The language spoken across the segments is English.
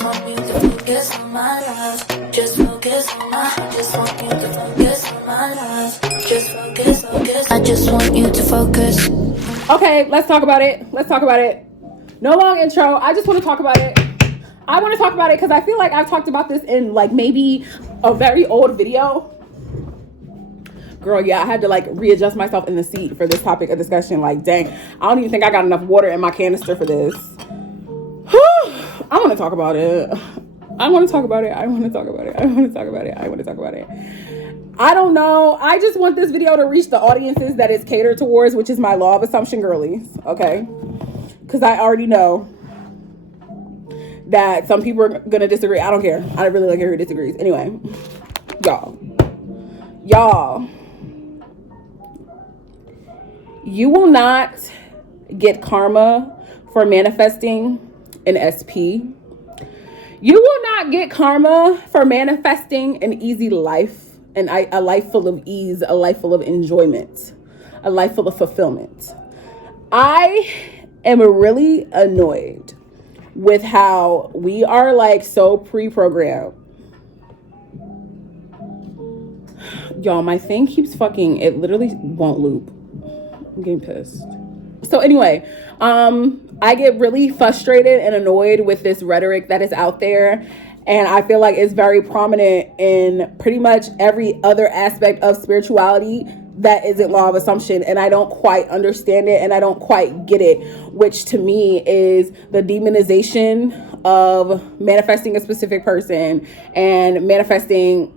just want you to focus on my love. Just focus on my, just want you to focus on my love. Just focus, focus. I just want you to focus. Okay, let's talk about it. No long intro. I just want to talk about it. I want to talk about it because I feel like I've talked about this in like maybe a very old video. Girl, yeah, I had to like readjust myself in the seat for this topic of discussion. Like, dang, I don't even think I got enough water in my canister for this. I want to talk about it. I don't know. I just want this video to reach the audiences that it's catered towards, which is my law of assumption girlies, okay? Because I already know that some people are going to disagree. I don't care. I really don't care who disagrees. Anyway, y'all, you will not get karma for manifesting an SP. You will not get karma for manifesting an easy life, and a life full of ease, a life full of enjoyment, a life full of fulfillment. I am really annoyed with how we are like so pre-programmed. Y'all, my thing keeps fucking, it literally won't loop. I'm getting pissed. So anyway, I get really frustrated and annoyed with this rhetoric that is out there. And I feel like it's very prominent in pretty much every other aspect of spirituality that isn't law of assumption. And I don't quite understand it and I don't quite get it, which to me is the demonization of manifesting a specific person and manifesting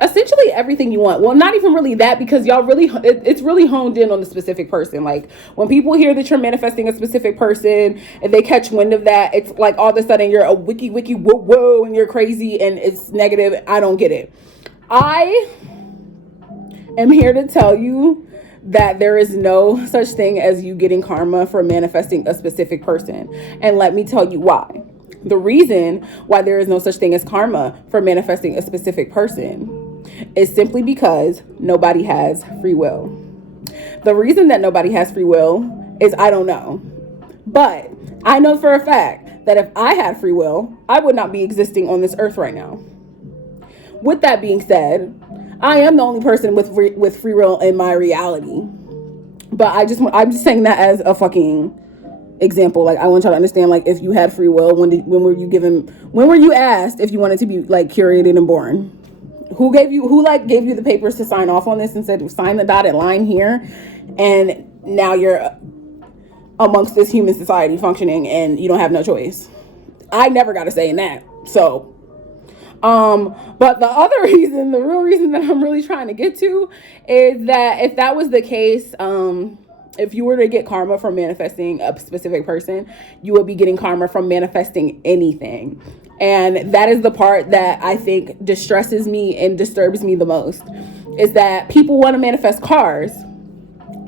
essentially everything you want. Well, not even really that, because y'all really, it's really honed in on the specific person. Like when people hear that you're manifesting a specific person and they catch wind of that, it's like all of a sudden you're a wiki whoa and you're crazy and it's negative. I don't get it. I am here to tell you that there is no such thing as you getting karma for manifesting a specific person. And let me tell you why. The reason why there is no such thing as karma for manifesting a specific person is simply because nobody has free will. The reason that nobody has free will is I don't know. But I know for a fact that if I had free will, I would not be existing on this earth right now. With that being said, I am the only person with free will in my reality. But I'm just saying that as a fucking example. Like I want y'all to understand, like if you had free will, when were you asked if you wanted to be like curated and born? Who gave you the papers to sign off on this and said sign the dotted line here, and now you're amongst this human society functioning and you don't have no choice? I never got a say in that. So but the other reason, the real reason that I'm really trying to get to is that if that was the case, if you were to get karma from manifesting a specific person, you would be getting karma from manifesting anything. And that is the part that I think distresses me and disturbs me the most, is that people want to manifest cars.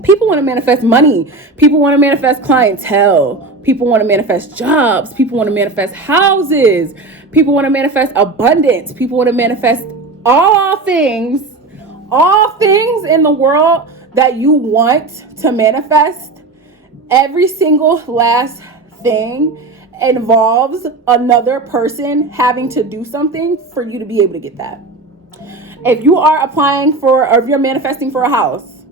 People want to manifest money. People want to manifest clientele. People want to manifest jobs. People want to manifest houses. People want to manifest abundance. People want to manifest all things in the world that you want to manifest. Every single last thing involves another person having to do something for you to be able to get that. If you are applying for, or if you're manifesting for a house,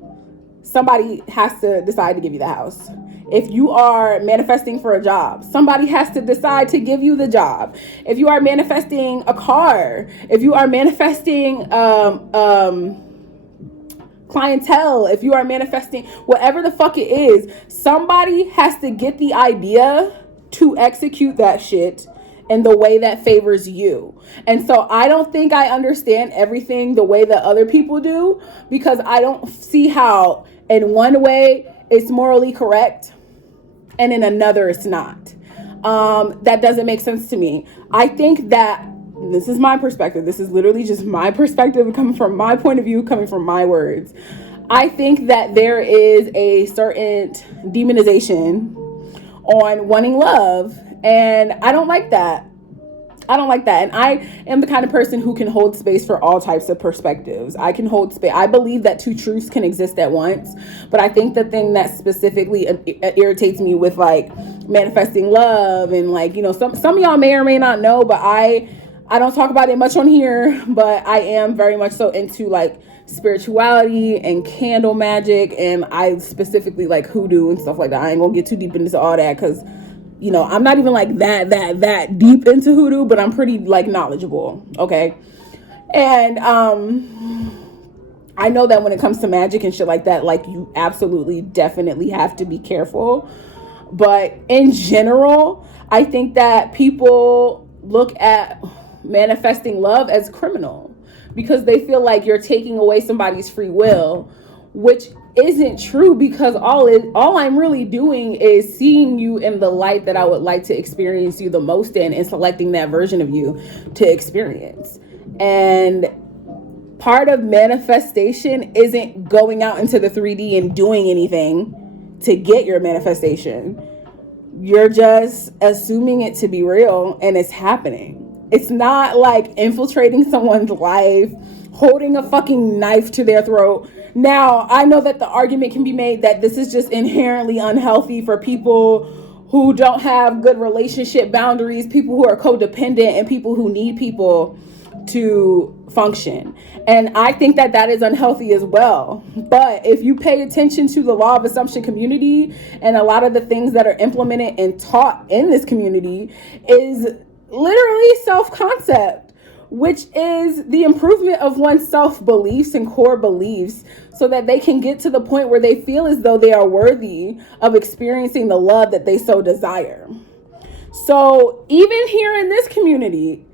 somebody has to decide to give you the house. If you are manifesting for a job, somebody has to decide to give you the job. If you are manifesting a car, if you are manifesting clientele, if you are manifesting whatever the fuck it is, somebody has to get the idea to execute that shit in the way that favors you. And so I don't think I understand everything the way that other people do, because I don't see how in one way it's morally correct and in another it's not. That doesn't make sense to me. I think that this is my perspective. This is literally just my perspective coming from my point of view, coming from my words. I think that there is a certain demonization on wanting love, and I don't like that. I don't like that. And I am the kind of person who can hold space for all types of perspectives. I can hold space. I believe that two truths can exist at once. But I think the thing that specifically irritates me with like manifesting love and like, you know, some of y'all may or may not know, but I don't talk about it much on here, but I am very much so into like spirituality and candle magic, and I specifically like hoodoo and stuff like that. I ain't gonna get too deep into all that because, you know, I'm not even like that deep into hoodoo, but I'm pretty like knowledgeable, okay? And I know that when it comes to magic and shit like that, like you absolutely definitely have to be careful. But in general, I think that people look at manifesting love as criminal because they feel like you're taking away somebody's free will, which isn't true, because all I'm really doing is seeing you in the light that I would like to experience you the most in and selecting that version of you to experience. And part of manifestation isn't going out into the 3D and doing anything to get your manifestation. You're just assuming it to be real and it's happening. It's not like infiltrating someone's life, holding a fucking knife to their throat. Now, I know that the argument can be made that this is just inherently unhealthy for people who don't have good relationship boundaries, people who are codependent, and people who need people to function. And I think that that is unhealthy as well. But if you pay attention to the law of assumption community and a lot of the things that are implemented and taught in this community is literally self-concept, which is the improvement of one's self-beliefs and core beliefs so that they can get to the point where they feel as though they are worthy of experiencing the love that they so desire. So even here in this community,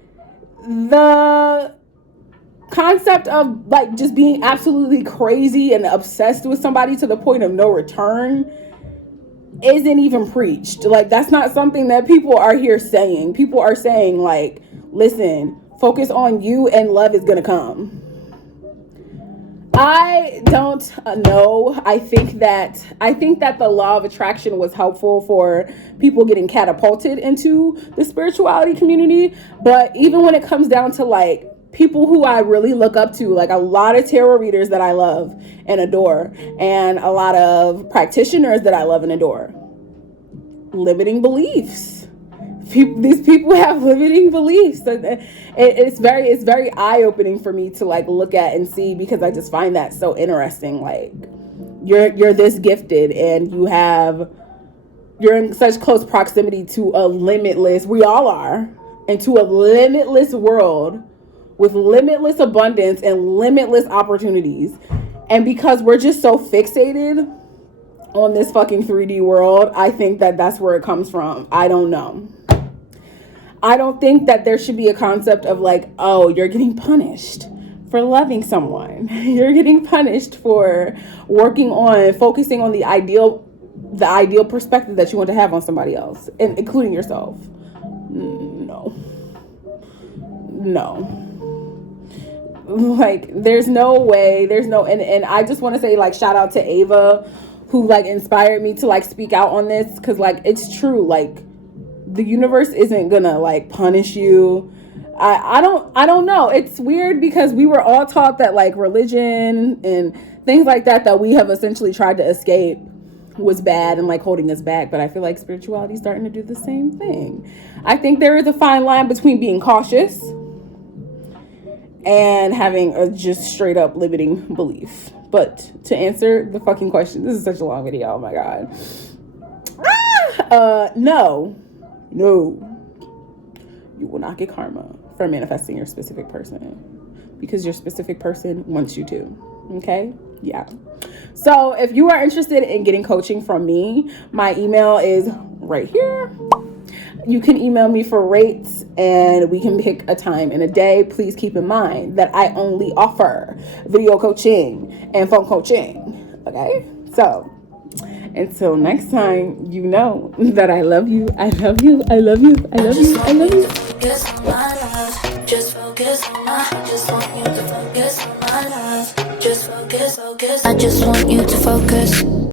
the concept of like just being absolutely crazy and obsessed with somebody to the point of no return isn't even preached. Like, that's not something that people are here saying. People are saying like, listen, focus on you and love is gonna come. I don't know. I think that the law of attraction was helpful for people getting catapulted into the spirituality community. But even when it comes down to like people who I really look up to, like a lot of tarot readers that I love and adore, and a lot of practitioners that I love and adore, limiting beliefs. These people have limiting beliefs. It's very eye-opening for me to like look at and see, because I just find that so interesting. Like, you're this gifted and you're in such close proximity to a limitless, we all are, and to a limitless world with limitless abundance and limitless opportunities. And because we're just so fixated on this fucking 3D world, I think that that's where it comes from. I don't know. I don't think that there should be a concept of like, oh, you're getting punished for loving someone. You're getting punished for focusing on the ideal perspective that you want to have on somebody else, and including yourself. No. Like, there's no way, and I just want to say, like, shout out to Ava, who like inspired me to like speak out on this, because like it's true. Like, the universe isn't gonna like punish you. I don't know. It's weird because we were all taught that like religion and things like that we have essentially tried to escape was bad and like holding us back. But I feel like spirituality is starting to do the same thing. I think there is a fine line between being cautious and having a just straight up limiting belief. But to answer the fucking question, this is such a long video. Oh my God. No, you will not get karma for manifesting your specific person, because your specific person wants you to. Okay? Yeah. So if you are interested in getting coaching from me, my email is right here. You can email me for rates and we can pick a time and a day. Please keep in mind that I only offer video coaching and phone coaching. Okay? So until next time, you know that I love you. I love you. I love you. I love you. I love you. Focus on my love. Just focus on my. I just want you to focus on my love. Just focus. I just want you to focus.